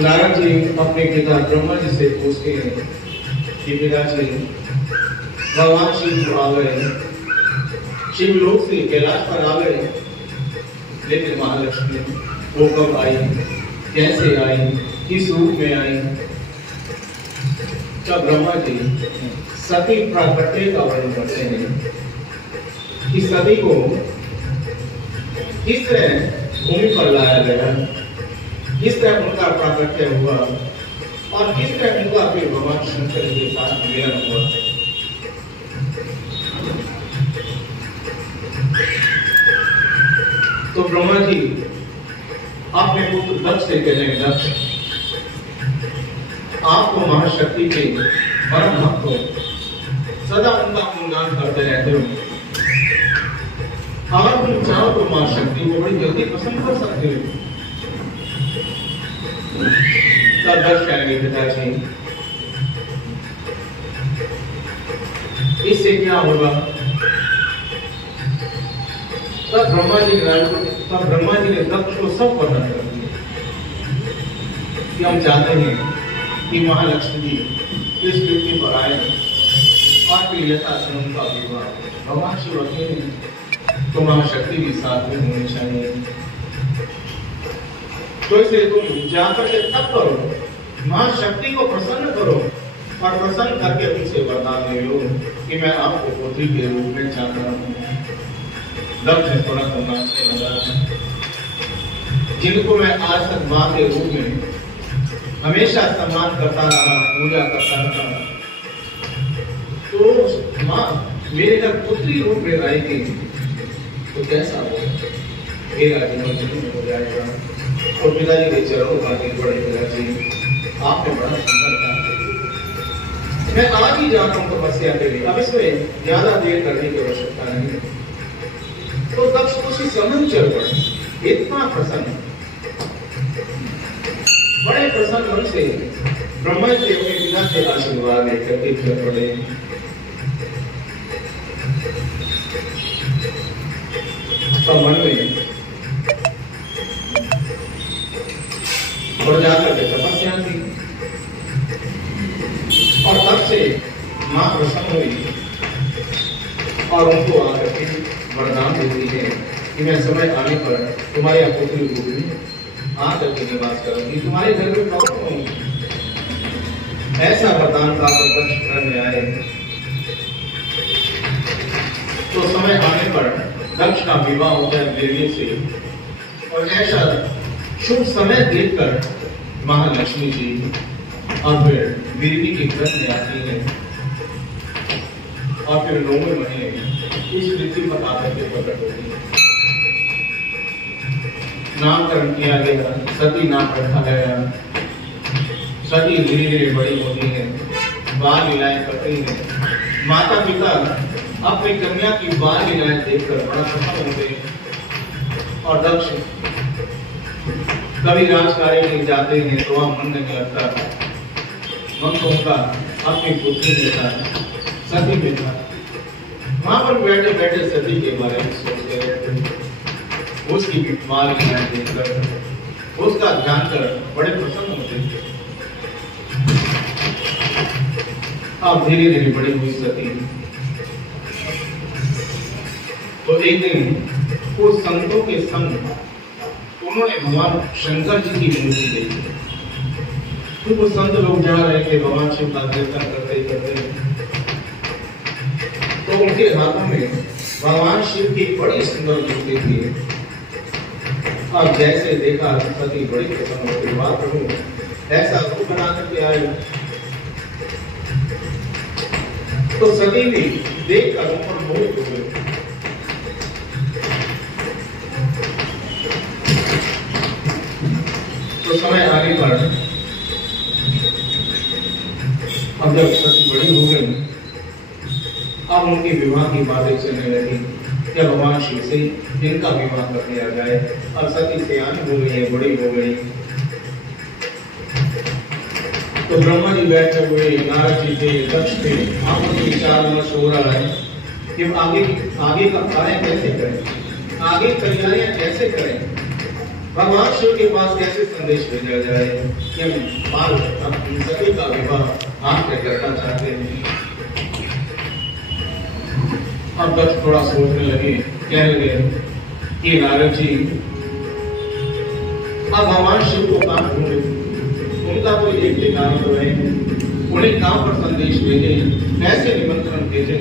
नारद जी अपने पिता ब्रह्मा जी से पूछते हैं कि पिताजी भगवान शिव आ गए, शिव लोक से कैलाश पर आ गए, लेकिन महालक्ष्मी वो कब आई, कैसे आई, किस रूप में आई? तब ब्रह्मा जी सती प्राकट्य का वर्णन करते हैं कि सती को किस तरह भूमि पर लाया गया, किस तरह उनका प्राकट्य हुआ और किस तरह उनका फिर भगवान शंकर के साथ मिलन हुआ। तो ब्रह्मा जी अपने पुत्र दक्ष से कहने लगे, दक्ष आप तो महाशक्ति के परम भक्त हो, सदा उनका गुणगान करते रहते हो, अगर तुम चाहो तो महाशक्ति को बड़ी जल्दी पसंद कर सकते हो। तब दक्ष कहेंगे, पिताजी इससे क्या होगा? तब ब्रह्मा जी ने दक्ष को सब वर्णन कर दिया कि हम चाहते हैं कि महालक्ष्मी जी इस पृथ्वी पर आए और फिर यथा से उनका विवाह भगवान शिव अकेले तो महाशक्ति भी साथ में होनी चाहिए। तो इसे तुम जाकर के तब करो, महाशक्ति को प्रसन्न करो और प्रसन्न करके उनसे वरदान ले लो कि मैं आपको पुत्री के रूप में चाहता हूँ। दक्ष थोड़ा नाचने लगा, जिनको मैं आज तक माँ के रूप में हमेशा सम्मान करता रहा, पूजा करता रहा, तो माँ मेरे घर पुत्री रूप में आएगी तो कैसा होगा? मेरा जीवन धन्य हो जाएगा। और पिताजी के चरणों का बड़े पिताजी आपने बड़ा सुंदर काम किया, मैं आज ही जाता हूँ तपस्या के लिए, अब इसमें ज्यादा देर करने की आवश्यकता नहीं। तो दक्ष उसी समय चल पड़े, इतना प्रसन्न, बड़े प्रसन्न मन से ब्रह्मा जी अपने पिता से आशीर्वाद लेकर के चल पड़े। तो मन में और जाकर के तपस्या की और तब से मां प्रसन्न हुई और उनको आकर के वरदान देती है कि मैं समय आने पर तुम्हारे पुत्री रूप में आकर के निवास करूंगी, तुम्हारे घर में प्रकट होंगी। ऐसा वरदान पाकर दक्ष घर में आए तो समय आने पर दक्ष का विवाह होता है देवी से, और ऐसा शुभ समय देखकर महालक्ष्मी जी अब फिर देवी के घर में आती है और फिर 9वें महीने इस पृथ्वी पर आकर के प्रकट होती है। नामकरण किया गया, सती नाम रखा गया। सती धीरे धीरे बड़ी होती है, बाल लीलाएं करती है। माता पिता अपनी कन्या की बाल लीलाएं देखकर बड़ा प्रसन्न होते हैं और दक्ष कभी राजकार्य में जाते हैं तो वहां मन नहीं लगता, मन तो उनका अपनी पुत्री में था, सती में था। वहां पर बैठे बैठे सती के बारे में सोचते रहते, उसकी बाल लीलाएं देखकर, उसका ध्यान कर बड़े प्रसन्न होते थे। अब धीरे धीरे बड़ी हुई सती। तो एक दिन वो संतों के संग उन्होंने भगवान शंकर जी की मूर्ति देखी। तो वो संत लोग जा रहे थे भगवान शिव का कीर्तन करते करते, तो उनके हाथों में भगवान शिव की बड़ी सुंदर मूर्ति थी। अब जैसे देखा सती बड़ी प्रसन्न होती, वाह प्रभु ऐसा रूप बना करके आए। तो सती भी देख कर उन पर मोहित हो गई। तो समय आगे बढ़, अब जब सती बड़ी हो गई, अब उनके विवाह की बातें चलने लगी। क्या भगवान शिव से इनका विवाह कर दिया जाए। अब सती सियानी हो गई है, बड़ी हो गई। तो ब्रह्मा जी बैठे हुए, नारद जी थे, दक्ष थे, आपस में विचार विमर्श हो रहा है कि आगे का कार्य कैसे करें, आगे तैयारियां कैसे करें, भगवान शिव के पास कैसे संदेश भेजा जाए कि हम सती का विवाह आप क्या करना चाहते हैं। अब दक्ष थोड़ा सोचने लगे, कहने लगे कि नारद जी अब भगवान शिव को काम ढूंढे, उनका कोई एक ठिकाना तो है, उन्हें कहां पर संदेश भेजे, कैसे निमंत्रण भेजे,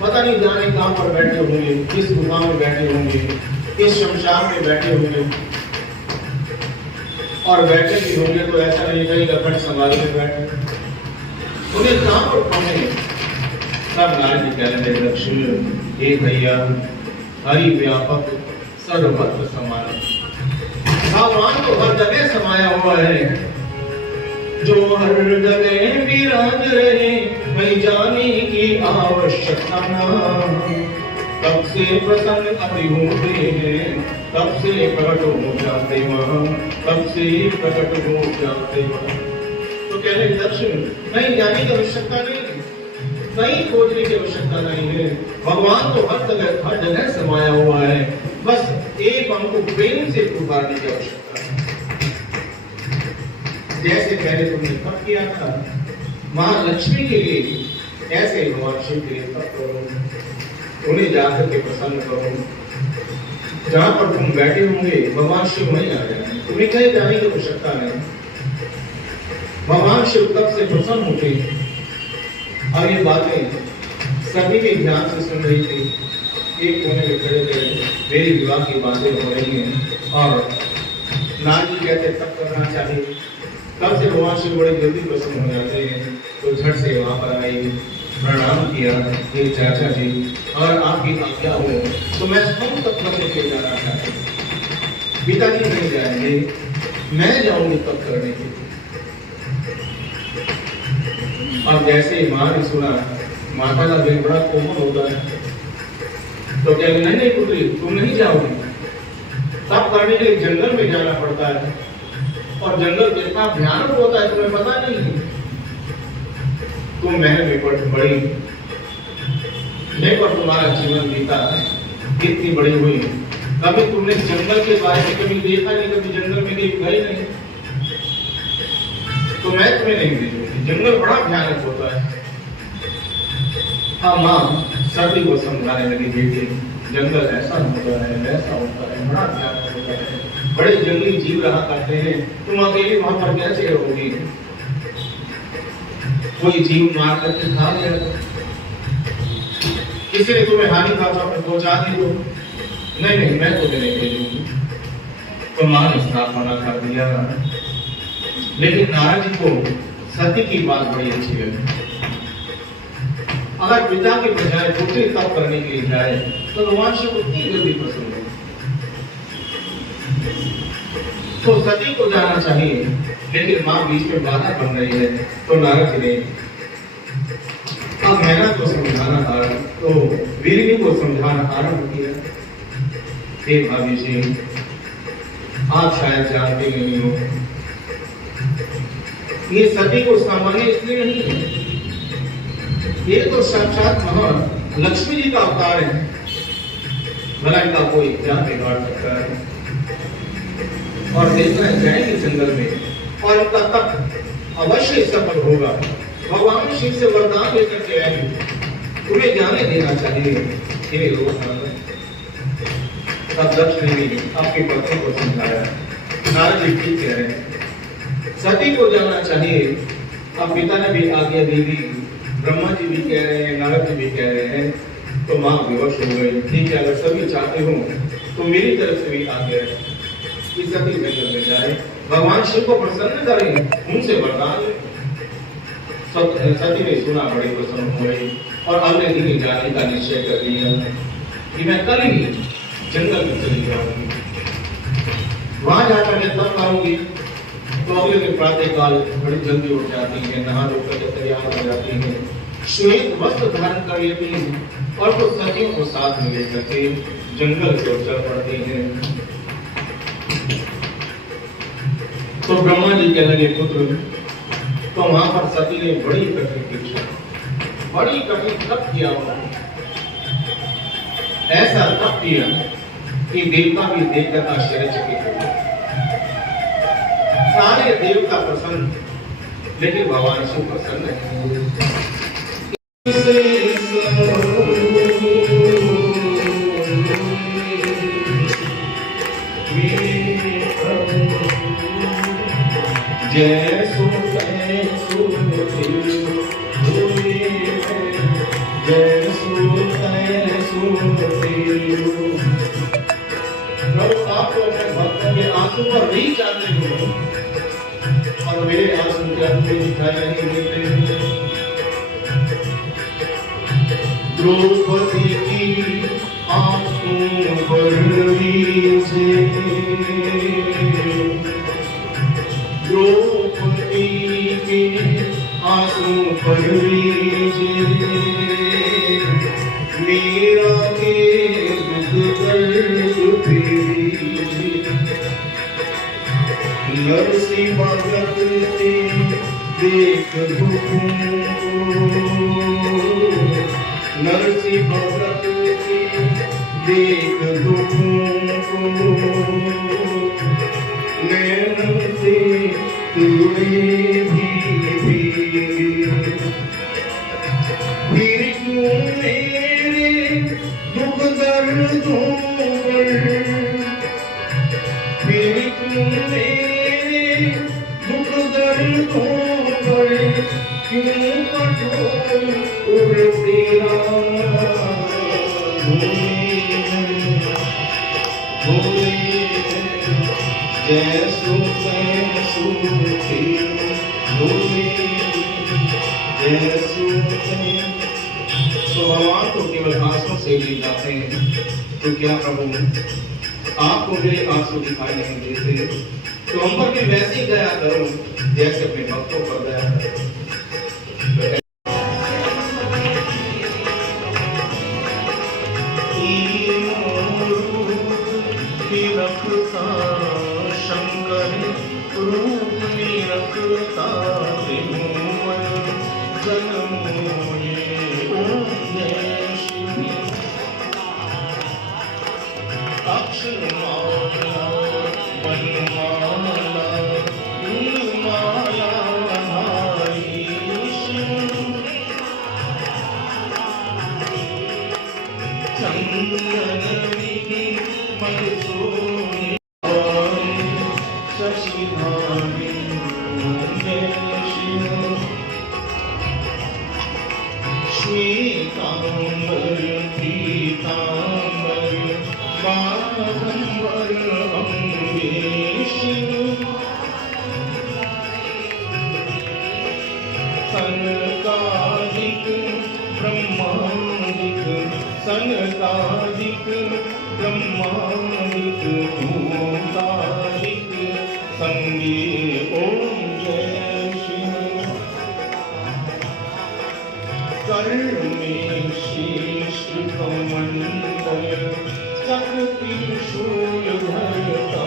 पता नहीं जाने कहां पर बैठे होंगे, किस गुफा में बैठे होंगे, किस शमशान में बैठे होंगे, और बैठे भी होंगे तो ऐसा नहीं कहीं लखट संभाल में बैठे, उन्हें कहां पर पहुंचे। तब नारद जी कहने लगे, दक्षिण हे भैया हरि व्यापक सर्वत्र समान, भगवान तो हर जगह समाया हुआ है, जो हर जगह विराज रहे वही जाने की आवश्यकता ना। तब से प्रसन्न अति होते हैं, तब से प्रकट हो जाते वहाँ, तब से प्रकट हो जाते वहाँ। तो कह रहे दक्षिण नहीं जाने की आवश्यकता नहीं, कहीं खोजने की आवश्यकता नहीं है, भगवान तो हर जगह समाया हुआ है, बस एक हमको प्रेम से पुकारने की आवश्यकता है। जैसे पहले तुमने तप किया था महालक्ष्मी के लिए, ऐसे भगवान शिव के लिए तप करो, उन्हें जाकर के प्रसन्न करो। जहां पर तुम बैठे होंगे भगवान शिव वहीं आ जाएंगे, तुम्हें कहीं जाने की आवश्यकता नहीं। भगवान शिव तब से प्रसन्न होते। और ये बातें सभी के ध्यान से सुन रही थी। एक कोने में खड़े थे, मेरी विवाह की बातें हो रही हैं और नारद जी कहते तब करना चाहिए। तब से भगवान शिव बड़े जल्दी प्रसन्न हो जाते हैं। तो झट से वहां पर आई, प्रणाम किया, ये चाचा जी और आपकी आज्ञा हो तो मैं स्वयं तप करने के जाना चाहती हूँ। पिताजी नहीं जाएंगे, मैं जाऊंगी तप करने के लिए। अब जैसे माँ ने सुना, माता का दिल बड़ा कोमल होता है, तो क्या नहीं पुत्री तुम नहीं जाओगी, तप करने के लिए जंगल में जाना पड़ता है और जंगल कितना भयानक होता है तुम्हें पता नहीं है। तुम महल में बड़ी पर तुम्हारा जीवन बीता, कितनी बड़ी हुई, कभी तुमने जंगल के बारे में कभी देखा नहीं, कभी जंगल में गई नहीं, तो मैं तुम्हें नहीं भेजूंगी, जंगल बड़ा भयानक होता है। हाँ माँ सती को समझाने लगी, बेटी जंगल ऐसा होता है, वैसा होता है, बड़ा भयानक होता है, बड़े जंगली जीव रहा करते हैं, तुम अकेले वहां पर कैसे रहोगी, कोई जीव मार करके खा लिया, किसी ने तुम्हें हानि पहुंचा दी तो नहीं मैं तुम्हें नहीं भेजूंगी। तो मां ने साफ मना कर दिया। लेकिन नारद जी को सती की बात बड़ी अच्छी लगी। अगर पिता के बजाय पुत्री तप करने के लिए जाए तो भगवान शिव उतनी जल्दी प्रसन्न हो। तो सती को जाना चाहिए, लेकिन मां बीच में बाधा बन रही है। तो नारद जी ने अब मैना को समझाना आरंभ, तो वीरनी को समझाना आरंभ किया। हे भाभी जी, आप शायद जानते नहीं हो, ये सती को सामान्य इसलिए नहीं है, ये तो साक्षात महान लक्ष्मी जी का अवतार है। भला इनका कोई क्या बिगाड़ सकता है। और देखना जाएंगे जंगल में और इनका तप अवश्य सफल होगा। भगवान शिव से वरदान लेकर के आई, तुम्हें जाने देना चाहिए। हे लोग, तब दक्ष ने भी आपकी पत्नी को समझाया। नारद जी ठीक कह रहे हैं, सती को जाना चाहिए। अब पिता ने भी आज्ञा दे दी, ब्रह्मा जी भी कह रहे हैं, नारद जी भी कह रहे हैं, तो माँ विवश हो गई। ठीक है, अगर सभी चाहते हो तो मेरी तरफ से भी आज्ञा है कि सती जंगल में जाए, भगवान शिव को प्रसन्न करें, उनसे वरदान लें। सती ने सुना, बड़ी प्रसन्न हो गई और अगले दिन ही जाने का निश्चय कर लिया कि मैं कल ही जंगल में चली जाऊंगी, वहां जाकर मैं तप करूंगी। तो अगले दिन प्रातः काल बड़ी जल्दी उठ जाती है, नहा धोकर के तैयार हो जाती है, श्वेत वस्त्र धारण कर लेती है और कुछ सखियों को साथ में लेकर के जंगल की ओर चल पड़ती है। तो ब्रह्मा जी कहने लगे, पुत्र, तो वहां पर सती ने बड़ी कठिन दीक्षा, बड़ी कठिन तप किया, ऐसा तप किया कि देवता भी देखकर आश्चर्यचकित हो गए। सारे देवता प्रसन्न, लेकिन भगवान शिव प्रसन्न नहीं। जय आपको अपने भक्तों के आंसू पर नहीं जानने हो और मेरे आंसू क्या तुम्हें दिखाई नहीं देते। द्रौपदी की आंसू पर नीचे, द्रौपदी के आंसू पर नीचे, मेरा के दुख दर्द नरसी भगत ने देख नरसी भगत ने देख नैन से तुझे भी फिर क्यों मेरे दुख दर्दों फिर क्यों मेरे दुख दर्दों पर क्यों कठोर तेरा जैसो तैसो तो भगवान को केवल आंसू से भी जाते हैं, तो क्या प्रभु आपको मेरे आंसू दिखाई नहीं देते, तो हम पर भी वैसे ही दया करो जैसे अपने भक्तों पर दया करो। शंकर रूप निरखता त्रिभुवन जनमोये ओम जय शिव अक्षरमाला वनमाला नीलमाला हमारी चंदन विधि मनसोनी शशिधानी जय शिव श्वेतांबर पीतांबर बागंबर अम्बे शिव सनकादिक ब्रह्मादिक सनकादिक ब्रह्मादिक भूतादिक संगे ओम जय शिव कर में शीश कमंडल शक्ति शूल धरता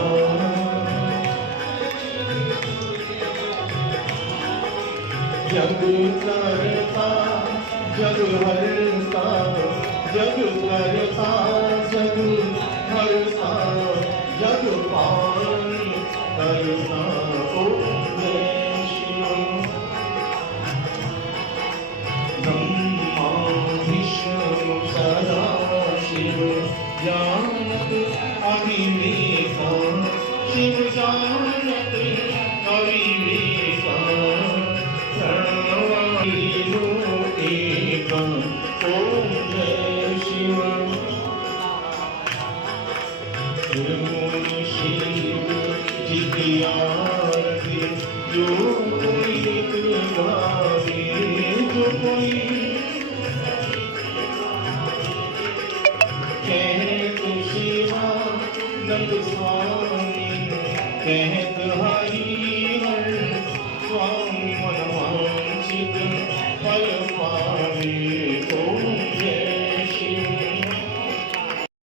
जग करता जग हरता जग करता जग हरता जग पान करता ओम जय शिव विवेका प्रणवाईनो एका ओम जय शिव शिव जी की आरती जो कोई गावे जो कोई कह तो शिवा नंद स्वामी कह